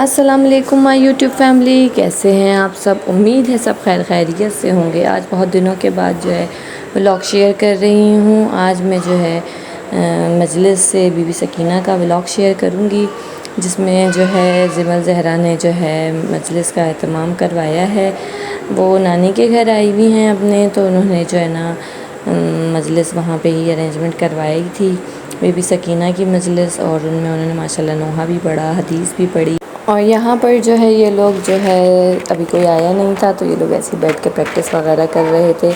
अस्सलाम वालेकुम my YouTube family, कैसे हैं आप सब। उम्मीद है सब खैरियत से होंगे। आज बहुत दिनों के बाद जो है व्लॉग शेयर कर रही हूँ। आज मैं जो है मजलिस से बीबी सकीना का व्लॉग शेयर करूँगी, जिसमें जो है ज़िमल ज़हरा ने जो है मजलिस का एहतमाम करवाया है। वो नानी के घर आई हुई हैं अपने, तो उन्होंने जो है ना मजलिस वहाँ पे ही अरेंजमेंट करवाई थी, बीबी सकीना की मजलिस। और उनमें उन्होंने माशाल्लाह नोहा भी पढ़ा, हदीस भी पढ़ी। और यहाँ पर जो है ये लोग जो है अभी कोई आया नहीं था, तो ये लोग ऐसे ही बैठ के प्रैक्टिस वगैरह कर रहे थे।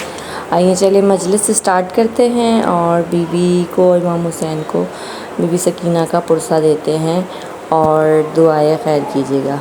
आइए चलिए मजलिस स्टार्ट करते हैं और बीबी को, इमाम हुसैन को बीबी सकीना का पुरसा देते हैं और दुआए खैर कीजिएगा।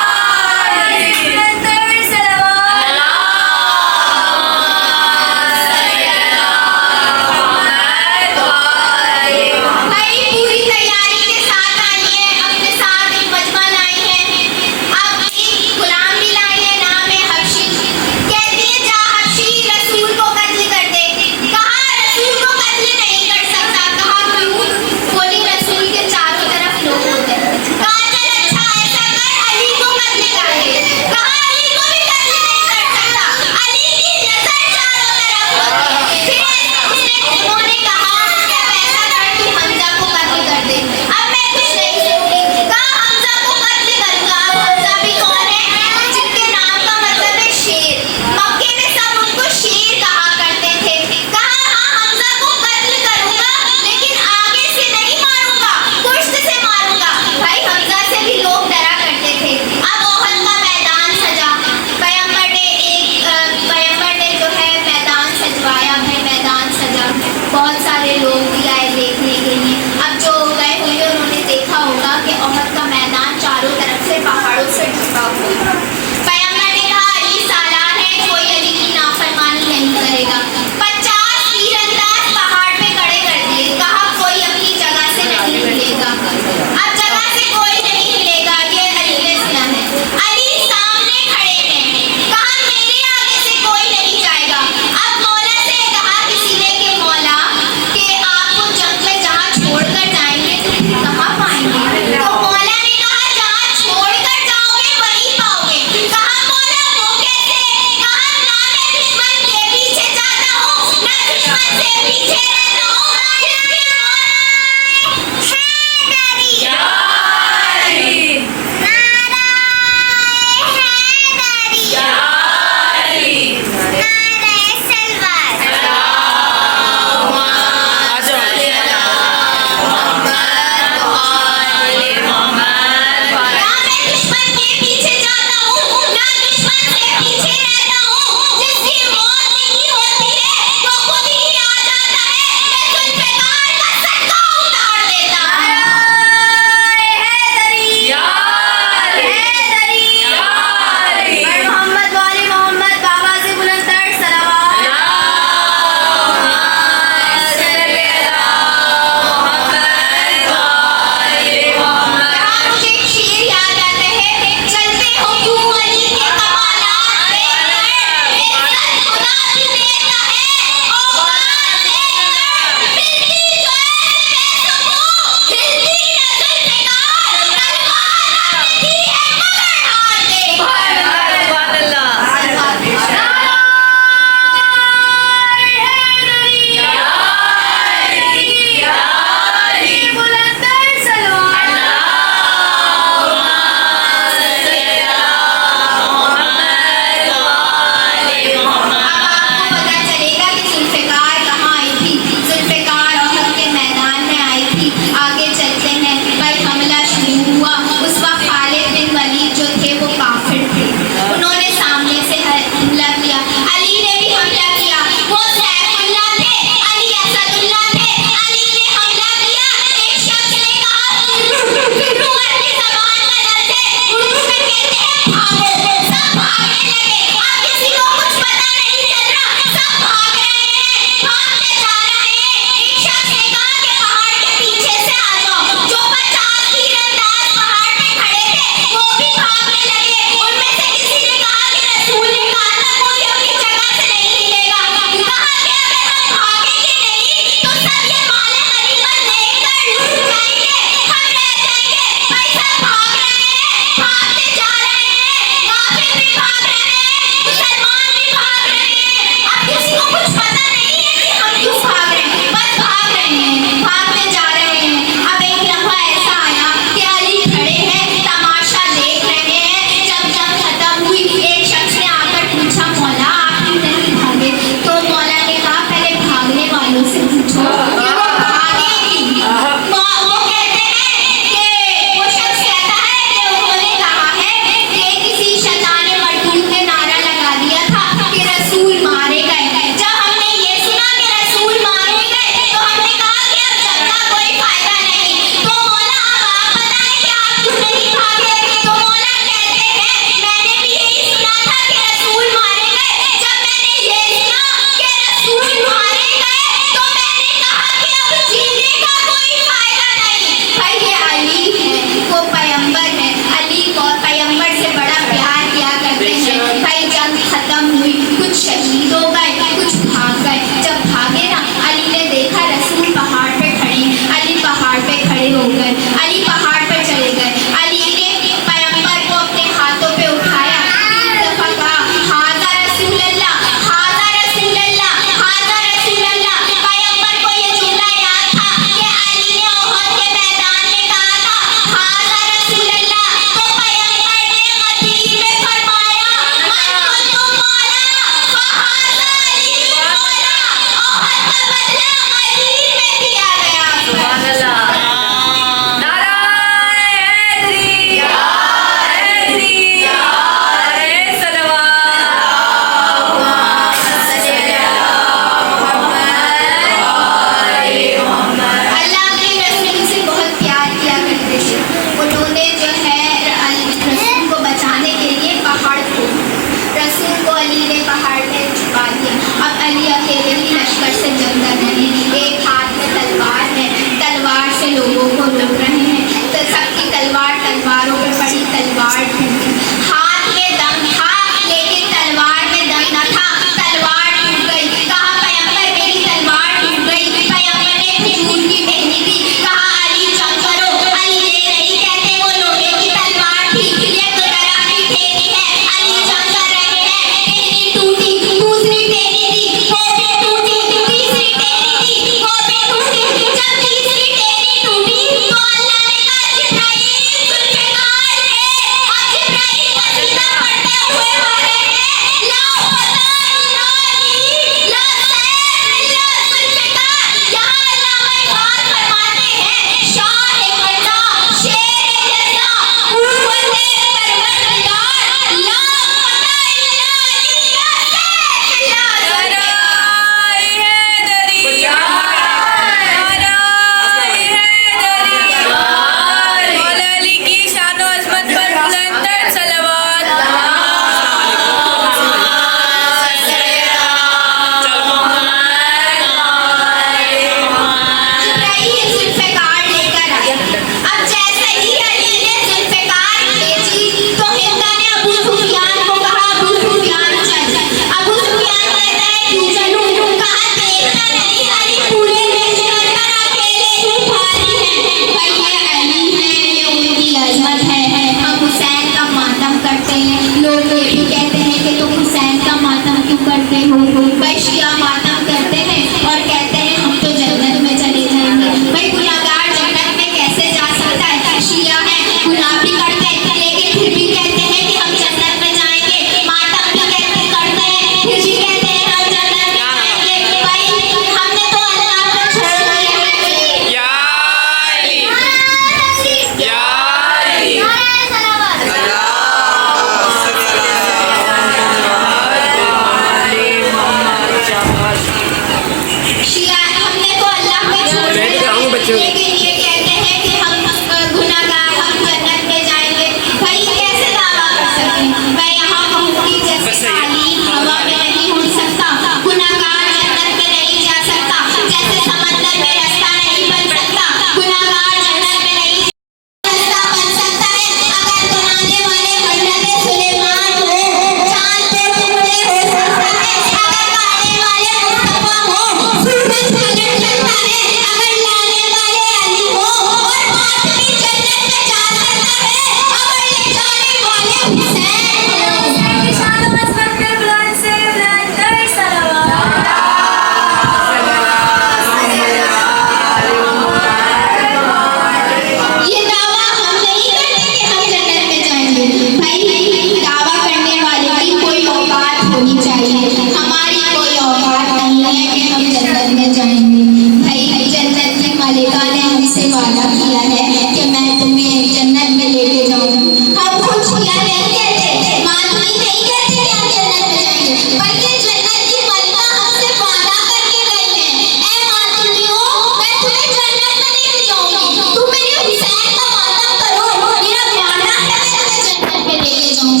दावा करने वाले की कोई औकात होनी चाहिए। हमारी कोई औकात नहीं है कि हम जन्नत में जाएंगे। भाई जन्नत की मालिका ने हमसे वादा किया है कि मैं तुम्हें जन्नत में लेके जाऊंगी। हम खुद खुला नहीं कहते, मानवी नहीं कहते कि हम जन्नत में जाएंगे, बल्कि जन्नत की मालिका हमसे वादा करके गई है, ऐ मातूमियों मैं तुम्हें जन्नत में लेके जाऊंगी, तुम मेरे हुसैन का मातम करो, मेरा वादा है मैं तुम्हें जन्नत में लेके जाऊंगी।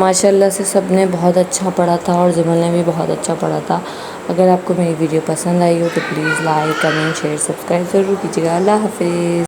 माशाल्लाह से सब ने बहुत अच्छा पढ़ा था और ज़िमल ने भी बहुत अच्छा पढ़ा था। अगर आपको मेरी वीडियो पसंद आई हो तो please like, comment, share, subscribe ज़रूर कीजिएगा। अल्लाह हाफ़िज़।